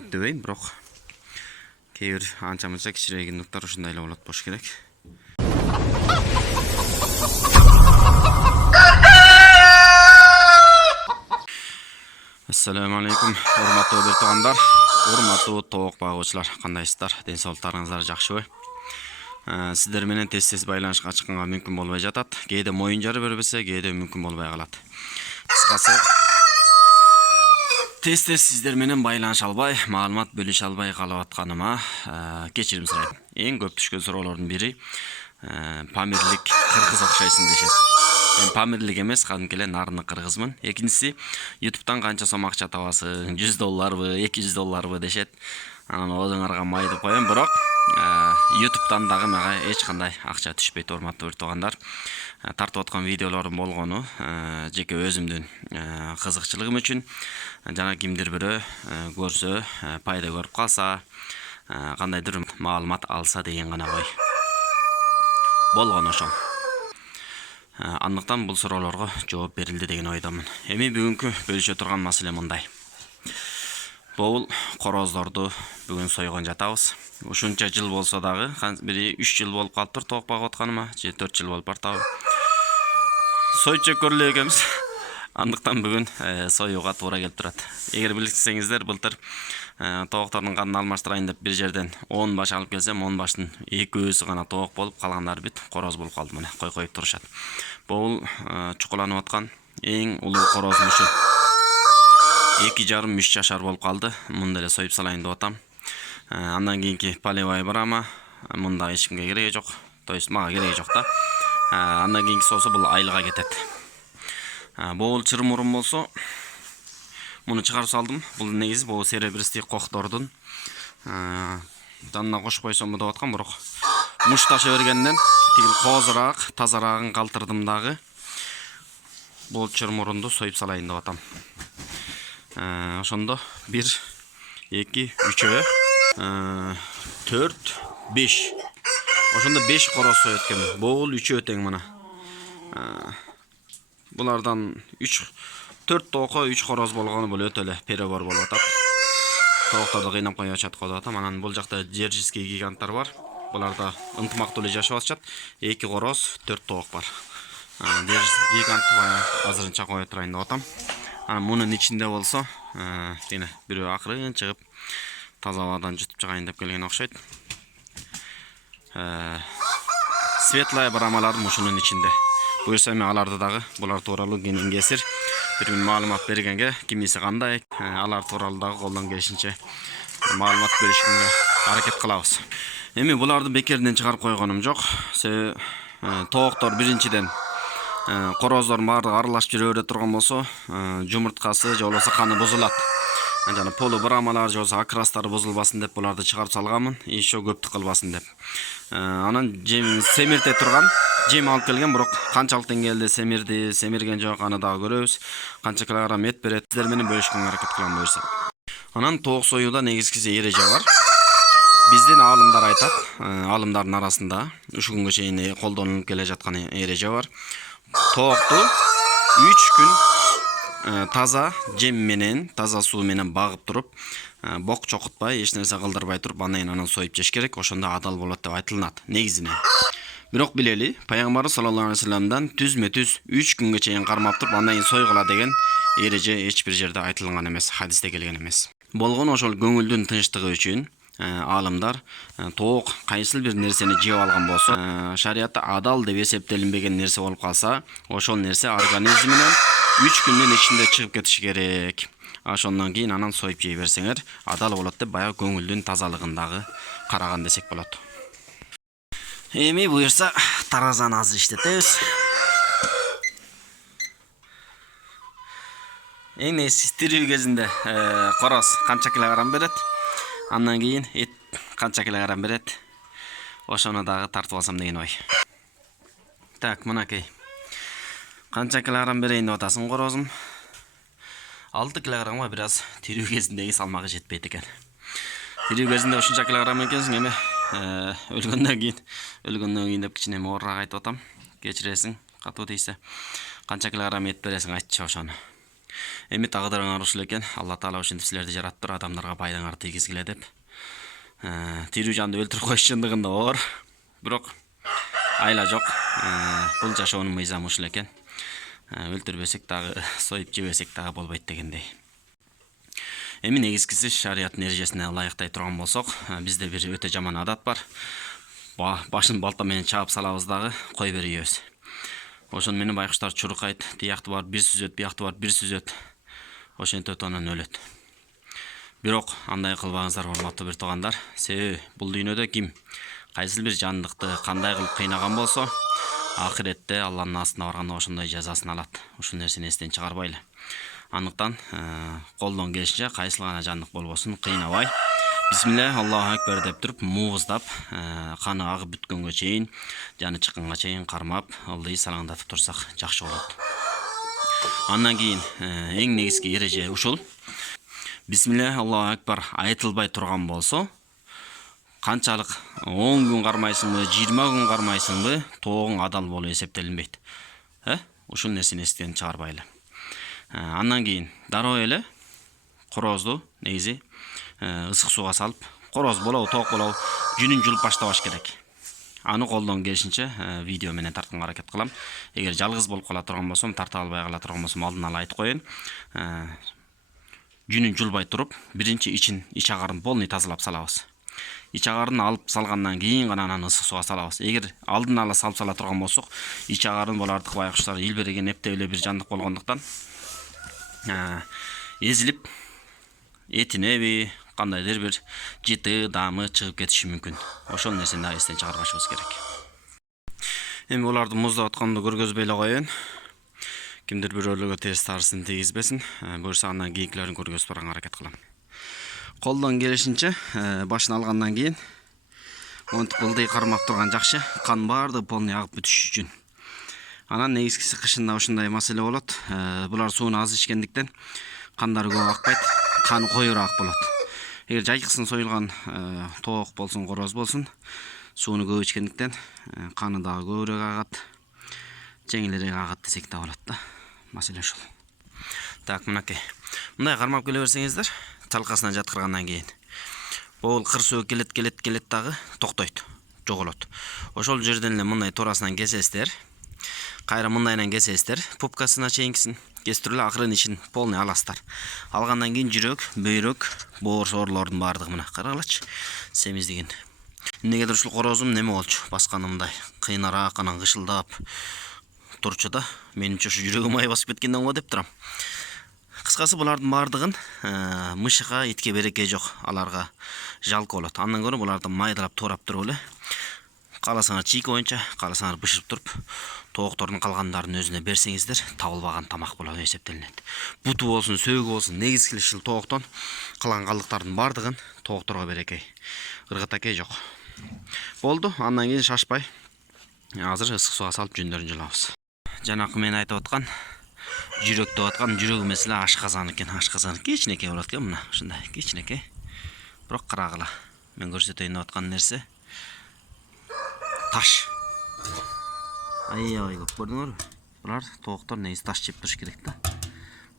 үлкендік дебейм, бирок кээ бир анча-мынча кичирээгиндиктер ушундай эле болот болуш керек. Assalamu alaikum, урматтуу бир туугандар, урматтуу тоок багуучулар, кандайсыздар? Ден соолуктарыңыздар жакшыбы? Сиздер менен тез байланышка чыкканга мүмкүн болбой жатат. Кээде моюн жары бербесе, кээде мүмкүн болбой калат. Кыскасы тез сиздер менен байланыша албай, маалымат бөлүшө албай калып атканыма кечирим сурайм. Эң көп түшкөн суроолордун бири Памирлик кыргыз окшойсуң дешет. Мен Памирлик эмес, кадимки эле нарынды кыргызмын. Экинчиси, YouTube'дан канча сом акча табасың? $100 $200 дешет. Анан оозуңарга май деп коем, бирок YouTube'дан дагы мага эч кандай акча түшпөйт, урматтуу туугандар. Тартып аткан видеолорум болгону жеке өзүмдүн кызыкчылыгым үчүн, жана кимдир бирөө көрсө, пайда көрүп калса, кандайдыр маалымат алса деген гана ой. Болгон ошол. Андыктан бул суроолорго жооп берилди деген ойдомун. Эми бүгүнкү бөлүшө турган маселе мындай. Бул короздорду бүгүн сойгон жатабыз. Ушунча жыл болсо дагы, бири 3 жыл болуп калыптыр тоок багып атканыма, же 4 жыл болуп бартабы. Союп жеп көрүлө экенбиз. Андыктан бүгүн союуга туура келип турат. Эгер билсеңиздер, былтыр тооктордун канын алмаштырайын деп бир жерден 10 баш алып келсем, 10 баштын 2-өсү гана тоок болуп, калгандары бүт короз болуп калды. Мына коюп турушат. Бул чукуланып аткан эң улуу корозум ушу. 2,5-3 жашар болуп калды. Мында эле союп салайын деп атам. Андан кийинки полевая барама, мында эч кимге кереги жок. То есть мага кереги жок да. Андан кийинки соосу бул айлыга кетет. Бул чырмурум болсо, муну чыгарып салдым. Бул негизи бул серебристый коктордун жанына кошуп койсом деп аткам, бирок мушташа бергенден тигил коозураак, тазараагын калтырдым дагы. Бул чырмурунду союп салайын деп атам. Ошондо 1, 2, 3, 4, 5. Ошондо 5 короз союп эткем. Бул 3 тең мына. Булардан 4 тоокко 3 короз болгону бул өтө эле перебор болуп атат. Тоокторду кыйнап коюп атат деп атам. Анан бул жакта джерсийский гиганттар бар. Буларда ынтымактуу эле жашап атышат. 2 короз, 4 тоок бар. Джерсийский гигант азырынча коюп турайын деп атам. Мунун ичинде болсо, эне бирөө акырын чыгып, таза абадан жутуп чыгайын деп келген окшойт. Светлая барамаларым ушунун ичинде. Буюрса эми аларды дагы булар тууралуу кенен кесир бир маалымат бергенге, кимиси кандай, алар тууралуу дагы колдон келишинче маалымат беришкенге аракет кылабыз. Эми буларды бекерден чыгарып койгонум жок. Себеби тооктор биринчиден короздор баардыгы аралашып жүрө бере турган болсо, жумурткасы же болбосо каны бузулат. Жана полу барамалар же болбосо акрастары бузулбасын деп буларды чыгарып салганмын, еще көптүк кылбасын деп. Анан жем семирте турган, жем алып келген, бирок канчалык деңгээлде семирди, семирген жок, аны дагы көрөбүз. Канча килограмм эт берет, сиздер менен бөлүшкөнгө аракет кылам буюрса. Анан тоок союуда негизгиси эреже бар. Биздин аалымдар айтат, аалымдардын арасында ушу күнгө чейин колдонулуп келе жаткан эреже бар. Тоокту 3 күн таза жем менен, таза суу менен багып туруп, бок чокутпай, эч нерсе кылдырбай туруп, анан союп жеш керек. Ошондо адал болот деп айтылат негизинен. Бирок билели, пайгамбарыбыз саллаллаху алейхи вассаламдан түзмө-түз 3 күнгө чейин кармап туруп, андан кийин сойгула деген эреже эч бир жерде айтылган эмес, хадисте келген эмес. Болгону ошол көңүлдүн тынчтыгы үчүн аалымдар тоок кайсыл бир нерсени жеп алган болсо, шариатта адал деп эсептелинбеген нерсе болуп калса, ошол нерсе организминен 3 күндүн ичинде чыгып кетиши керек. Ошондон кийин анан союп жей берсеңер, адал болот деп баягы көңүлдүн тазалыгындагы караган десек болот. Эми буюрса таразаны азыр иштетебиз. Эң негизгиси тирүү кезинде короз канча килограмм берет, андан кийин эт канча килограмм берет, ошону дагы тартып алсам деген ой. Так, мынакей. Канча килограмм берейин деп атасың корозум? 6 килограммга бир аз тирүү кезиндеги салмагы жетпейт экен. Тирүү кезинде ушунча килограмм экенсиң, эми өлгөндөн кийин деп кичине оорураак айтып атам. Кечиресиң, катуу тийсе. Канча килограмм эт бересиң, айтчы ошону. Эми тагдырыңар ушул экен. Алла Таала ушинтип силерди жараттыр, адамдарга пайдаңарды тийгизгиле деп. Тирүү жанды өлтүрүп коюш чындыгында оор. Бирок айла жок. Бул жашоонун мыйзамы ушул экен. Өлтүрбөсөк дагы, союп жебесек дагы болбойт дегендей. Эми негизгиси шариаттын эрежесине ылайыктай турган болсок, бизде бир өтө жаман адат бар. Башын балта менен чаап салабыз дагы кой беребиз. Ошону менен байкуштар чуркайт, тиякты бар бир сүзөт, биякты бар бир сүзөт. Ошентип анан өлөт. Бирок андай кылбаңыздар, урматтуу бир туугандар. Себеби бул дүйнөдө ким кайсыл бир жандыкты кандай кылып кыйнаган болсо, ахиретте Алланын астына барганда ошондой жазасын алат. Ушул нерсени эстен чыгарбайлы. Андыктан колдон келишинче кайсыл гана жандык болбосун кыйнабай, бисмилля, Аллаху акбар деп туруп, мууздап, каны агып бүткөнгө чейин, жаны чыкканга чейин кармап, ылдый салаңдатып турсак жакшы болот. Андан кийин эң негизги эреже ушул. Бисмилля, Аллаху акбар айтылбай турган болсо, канчалык 10 күн кармайсыңбы, 20 күн кармайсыңбы, тоогуң адал болуп эсептелинбейт. Ушул нерсени эстен чыгарбайлы. Андан кийин дароо эле корозду негизи ысык сууга салып, короз болобу, тоок болобу, жүнүн жулуп баштабаш керек. Аны колдон келишинче видео менен тартканга аракет кылам. Эгер жалгыз болуп кала турган болсом, тарта албай кала турган болсом, алдын ала айтып коеюн. Жүнүн жулбай туруп, биринчи ич агарын полный тазалап салабыз. Ич агарын алып салгандан кийин гана анан ысык сууга салабыз. Эгер алдын ала салып сала турган болсок, ич агарын булардык байкуштар илбереген эптеп эле бир жандык болгондуктан эзилип этинеби, кандайдыр бир жыты, дамы чыгып кетиши мүмкүн. Ошол нерсени да эстен чыгарбашыбыз керек. Эми буларды муздап атканды көргөзбөй эле коеюн. Кимдир бирөөлөргө терс тарсын тийгизбесин. Буюрса андан кийинкилерин көргөзүп барганга аракет кылам. Колдон келишинче башын алгандан кийин монтип ылдый кармап турган жакшы, кан баардыгы полный агып бүтүш үчүн. Анан негизгиси кышында ушундай маселе болот. Булар сууну аз ичкендиктен кандары көп акпайт, каны коюраак болот. Эгер жайкысын союлган тоок болсун, короз болсун, сууну көп ичкендиктен каны дагы көбүрөөк агат, жеңилирээк агат десек да болот да. Маселе ушул. Так, мынакей. Мындай кармап келе берсеңиздер, чалкасына жаткыргандан кийин бул кырсоо келет дагы токтойт, жоголот. Ошол жерден эле мындай турасынан кесесиздер. Кайра мындайынан кесесиздер, пупкасына чейинкисин кестирип эле акырын ичин полный аласыздар. Алгандан кийин жүрөк, бөйрөк, боор соорлордун баардыгы мына карагылачы, семиздигин. Эмнегедир ушул корозум неме болчу, басканымдай кыйнараак анан кышылдап турчу да. Менимче ушу жүрөгүм ай басып кеткенден го деп турам. Кыскасы булардын баардыгын мышыга, итке береке жок, аларга жалко болот. Андан көрө буларды майдалап туурап туруп эле, кааласаңар чийки боюнча, кааласаңар бышырып туруп, тооктордун калгандарын өзүнө берсеңиздер, табылбаган тамак болуп эсептелинет. Буту болсун, сөөгү болсун, негизги ушул тооктон калган калдыктардын баардыгын тоокторго береке. Ыргытакей жок. Болду, андан кийин шашпай, азыр ысык сууга салып жүндөрүн жулабыз. Жанакы мен айтып аткан жүрөк деп аткан жүрөк эмес эле ашказан экен. Ашказан кичинекей болот экен, мына ушундай кичинекей. Бирок карагыла. Мен көрсөтөйүн деп аткан нерсе таш. Аябай көп, көрдүңөрбү? Булар тооктор негизи таш жеп туруш керек да.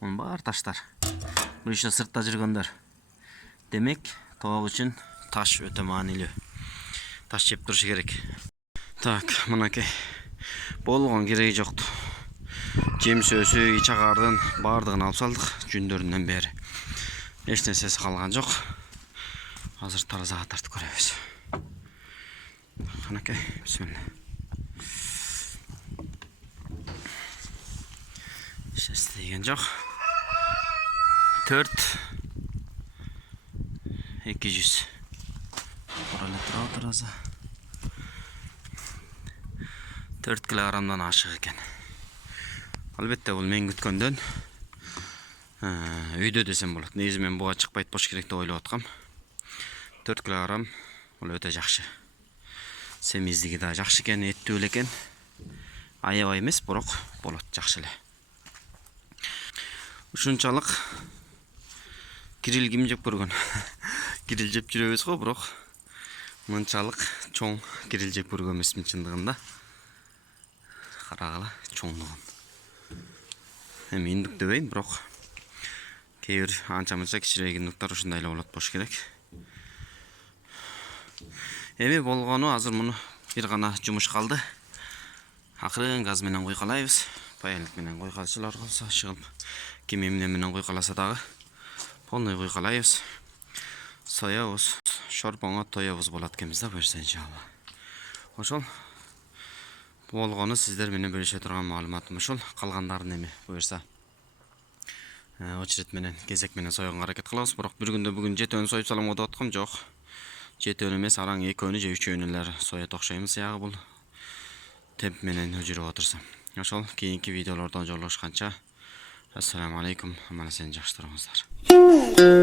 Мунун баары таштар. Бул иши сыртта жүргөндөр. Демек, тоок үчүн таш өтө маанилүү. Таш жеп туруш керек. Так, мынакей. Болгон кереги жокту. Жемсөөсү, ич агардын баардыгын алып салдык, жүндөрүнөн бери. Эч нерсеси калган жок. Азыр таразага тартып көрөбүз. Мынакей, бисмилла. Эчеси деген жок. 4-200. Буралы турабы тараза. 4 килограммдан ашык экен. Албетте бул мен күткөндөн үйдө десем болот. Негизи мен буга чыкпайт болуш керек деп ойлоп аткам. 4 килограмм бул өтө жакшы. Семиздиги да жакшы экен, эттүү эле экен. Аябай эмес, бирок болот, жакшы эле. Ушунчалык кирил ким жеп көргөн? Кирил жеп жүрөбүз го, бирок мынчалык чоң кирил жеп көргөн эмесмин чындыгында. Карагыла чоңдугун. Эми индик дебейин, бирок кээ бир анча мынча кичирегиндиктер ушундай эле болот болуш керек. Эми болгону азыр муну бир гана жумуш калды. Акырын газ менен куйкалайбыз. Паялык менен куйкалчылар болсо чыгып ким эмне менен куйкаласа дагы полный куйкалайбыз. Соябыз, шорпоңо тоябыз болот экенбиз да буюрса иншалла. Ошол болгону сиздер менен бөлүшө турган маалыматым ушул. Калгандарын эми буюрса очерет менен кезек менен сойгонго аракет кылабыз. Бирок бир күндө бүгүн жетөөнү союп салам деп аткам. Жок. Жетөөнү эмес, араң экөөнү же үчөөнү эле соет окшойбуз ягы бул темп менен жүрүп отурса. Ошол кийинки видеолордон жолугушканча ассаламу алейкум. Аман эсен жакшы туруңуздар.